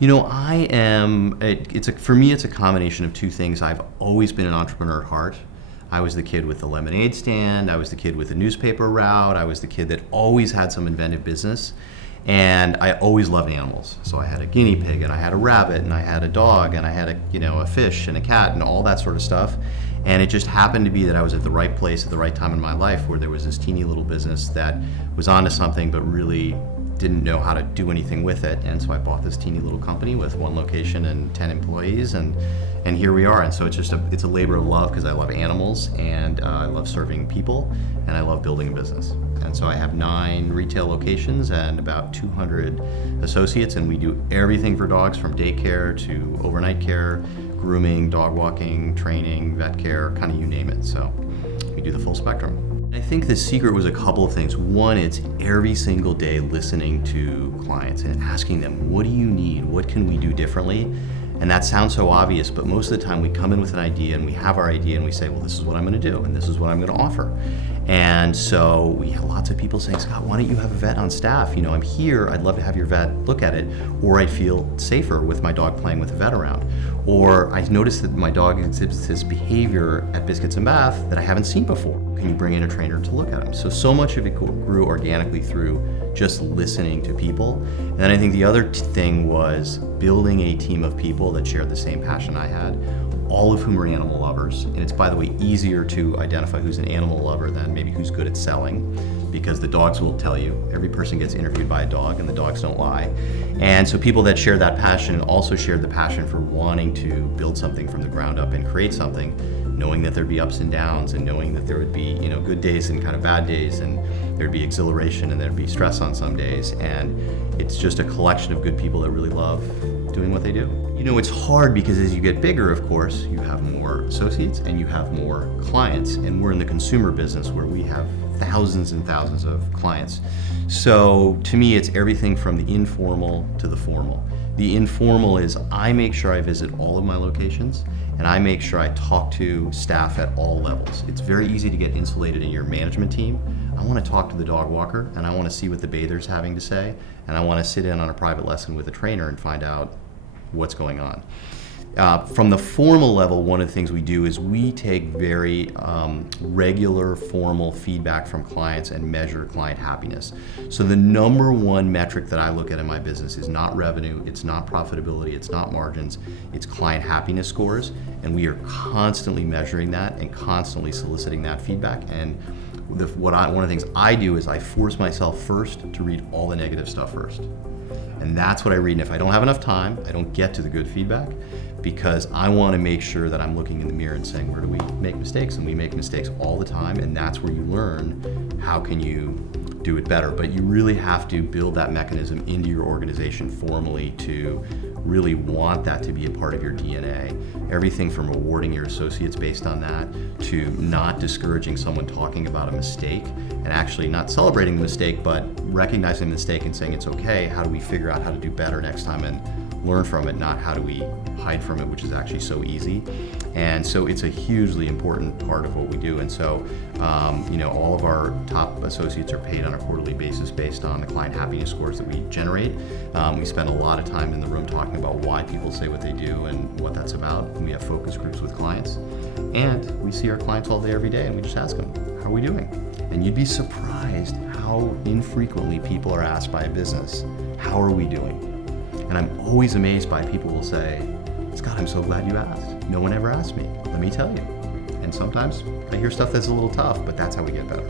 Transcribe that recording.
For me, it's a combination of two things. I've always been an entrepreneur at heart. I was the kid with the lemonade stand. I was the kid with the newspaper route. I was the kid that always had some inventive business. And I always loved animals. So I had a guinea pig, and I had a rabbit, and I had a dog, and I had a fish and a cat and all that sort of stuff. And it just happened to be that I was at the right place at the right time in my life, where there was this teeny little business that was onto something but really didn't know how to do anything with it. And so I bought this teeny little company with 1 location and 10 employees, and here we are. And so it's a labor of love, because I love animals, and I love serving people, and I love building a business. And so I have 9 retail locations and about 200 associates, and we do everything for dogs, from daycare to overnight care, grooming, dog walking, training, vet care, kind of you name it. So we do the full spectrum. I think the secret was a couple of things. One, it's every single day listening to clients and asking them, what do you need? What can we do differently? And that sounds so obvious, but most of the time we come in with an idea, and we have our idea, and we say, well, this is what I'm going to do, and this is what I'm going to offer. And so we have lots of people saying, Scott, why don't you have a vet on staff? I'm here, I'd love to have your vet look at it. Or I'd feel safer with my dog playing with a vet around. Or I noticed that my dog exhibits this behavior at Biscuits and Bath that I haven't seen before. Can you bring in a trainer to look at him? So much of it grew organically through just listening to people. And then I think the other thing was building a team of people that shared the same passion I had, all of whom are animal lovers. And it's, by the way, easier to identify who's an animal lover than maybe who's good at selling, because the dogs will tell you. Every person gets interviewed by a dog, and the dogs don't lie. And so people that share that passion also shared the passion for wanting to build something from the ground up and create something, knowing that there'd be ups and downs, and knowing that there would be good days and kind of bad days, and there'd be exhilaration and there'd be stress on some days. And it's just a collection of good people that really love doing what they do. It's hard, because as you get bigger, of course, you have more associates and you have more clients. And we're in the consumer business, where we have thousands and thousands of clients. So to me, it's everything from the informal to the formal. The informal is I make sure I visit all of my locations, and I make sure I talk to staff at all levels. It's very easy to get insulated in your management team. I want to talk to the dog walker, and I want to see what the bather's having to say, and I want to sit in on a private lesson with a trainer and find out what's going on. From the formal level, one of the things we do is we take very regular formal feedback from clients and measure client happiness. So the number one metric that I look at in my business is not revenue, it's not profitability, it's not margins, it's client happiness scores. And we are constantly measuring that and constantly soliciting that feedback. And one of the things I do is I force myself first to read all the negative stuff first. And that's what I read. And if I don't have enough time, I don't get to the good feedback, because I want to make sure that I'm looking in the mirror and saying, where do we make mistakes? And we make mistakes all the time, and that's where you learn how can you do it better. But you really have to build that mechanism into your organization formally to really want that to be a part of your DNA. Everything from rewarding your associates based on that, to not discouraging someone talking about a mistake, and actually not celebrating the mistake, but recognizing the mistake and saying it's okay. How do we figure out how to do better next time and learn from it, not how do we hide from it, which is actually so easy. And so it's a hugely important part of what we do. And so, all of our top associates are paid on a quarterly basis based on the client happiness scores that we generate. We spend a lot of time in the room talking about why people say what they do and what that's about. And we have focus groups with clients. And we see our clients all day, every day, and we just ask them, how are we doing? And you'd be surprised how infrequently people are asked by a business, how are we doing? And I'm always amazed by people who will say, Scott, I'm so glad you asked. No one ever asked me. Let me tell you. And sometimes I hear stuff that's a little tough, but that's how we get better.